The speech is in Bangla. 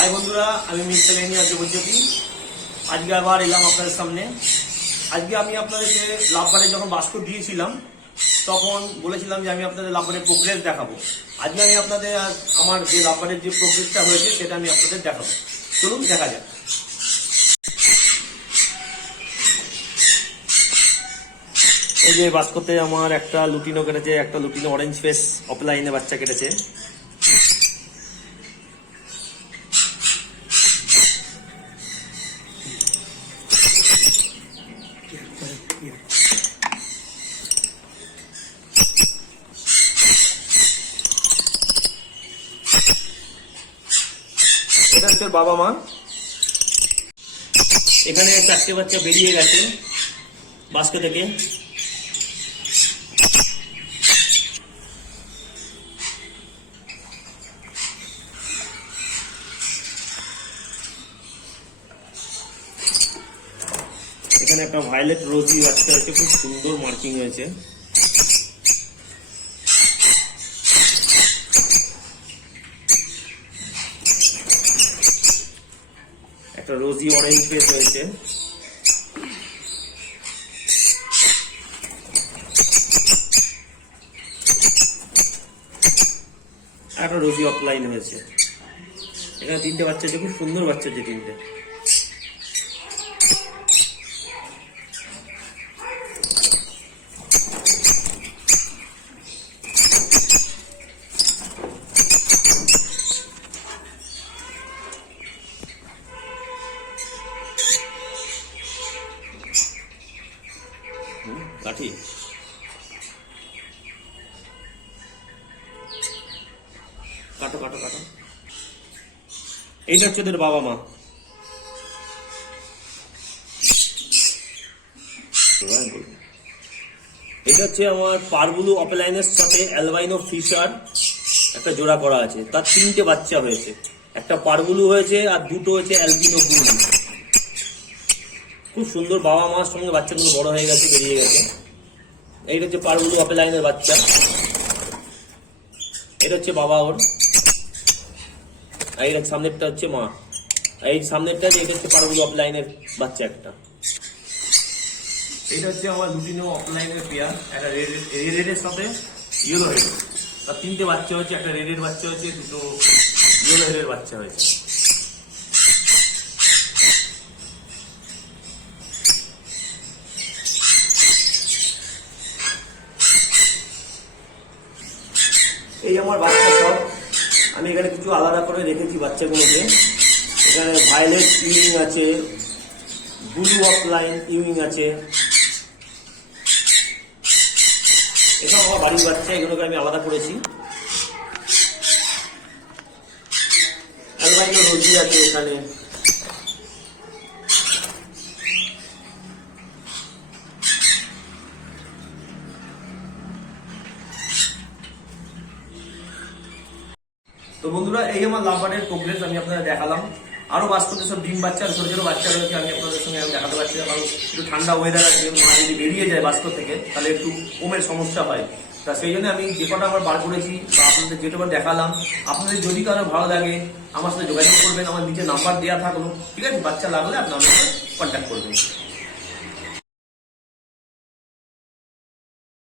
হাই বন্ধুরা, আমি মিস্টার বৈদ্যুতি। আজকে আবার এলাম আপনাদের সামনে। আজকে আমি আপনাদেরকে লাভবারে যখন বাস্ক দিয়েছিলাম তখন বলেছিলাম যে আমি আপনাদের লাভবারের প্রোগ্রেস দেখাবো। আজকে আমি আপনাদের আমার যে লাভবারের যে প্রোগ্রেসটা হয়েছে সেটা আমি আপনাদের দেখাবো। চলুন দেখা যাক। এই যে বাস্কতে আমার একটা লুটিনো কেটেছে, একটা লুটিনো অরেঞ্জ ফেস অফলাইনে বাচ্চা কেটেছে। এটা হচ্ছে বাবা মা। এখানে চারটে বাচ্চা বেরিয়ে গেছে বাস্ক থেকে। এখানে একটা ভায়োলেট রোজি বাচ্চা হয়েছে, খুব সুন্দর মার্কিং হয়েছে। একটা রোজি অরেঞ্জ ফেস হয়েছে। একটা রোজি অফলাইন হয়েছে। এখানে তিনটে বাচ্চা আছে, খুব সুন্দর বাচ্চা আছে তিনটে। লাঠি কাটো কাটো কাটো। এইটা হচ্ছে ওদের বাবা মা। এটা হচ্ছে আমার পারবুলু অপেলাইনের সাথে অ্যালবাইনো ফিশার একটা জোড়া করা আছে। তার তিনটে বাচ্চা হয়েছে, একটা পারবুলু হয়েছে আর দুটো হয়েছে অ্যালবিনো বুলু। খুব সুন্দর বাবা মার সঙ্গে বাচ্চাগুলো বড় হয়ে গেছে, বেরিয়ে গেছে। এইটা হচ্ছে পারবুলু অপেলাইনের বাচ্চা। এটা হচ্ছে বাবা ওর। এই সামনেরটা হচ্ছে মা। এই সামনেরটা এটা হচ্ছে পারবুলু অফলাইনের বাচ্চা একটা। এটা হচ্ছে আমার লুটিনো অফলাইনের পেয়ার, একটা রেডের সাথে ইয়েলো হেড। তার তিনটে বাচ্চা হয়েছে, একটা রেডের বাচ্চা হয়েছে, দুটো ইয়েলো হেডের বাচ্চা হয়েছে। এই আমার বাচ্চা সব। আমি এখানে কিছু আলাদা করে রেখেছি বাচ্চাগুলোকে। এখানে ভায়োলেট ইউইং আছে, ব্লু অফলাইন ইউইং আছে। এসব আমার বাড়ির বাচ্চা, এগুলোকে আমি আলাদা করেছি। অ্যালবাইনো রোজি আছে এখানে। তো বন্ধুরা, এই আমার লাভবারের প্রোগ্রেস আমি আপনাদের দেখালাম। আরো বাস্তবে সব ডিম বাচ্চা ছোট ছোট বাচ্চা রয়েছে, আমি আপনাদের সঙ্গে দেখাতে পারছি না, কারণ একটু ঠান্ডা ওয়েদার আছে। মা যদি বেরিয়ে যায় বাস্ক থেকে তাহলে একটু ওমের সমস্যা হয়। তা সেই জন্য আমি যে কটা আমার বার করেছি বা আপনাদের যেটা দেখালাম, আপনাদের যদি কারো ভালো লাগে আমার সাথে যোগাযোগ করবেন। আমার নিচে নাম্বার দেওয়া থাকলো, ঠিক আছে? বাচ্চা লাগলে আপনার কন্ট্যাক্ট করবেন।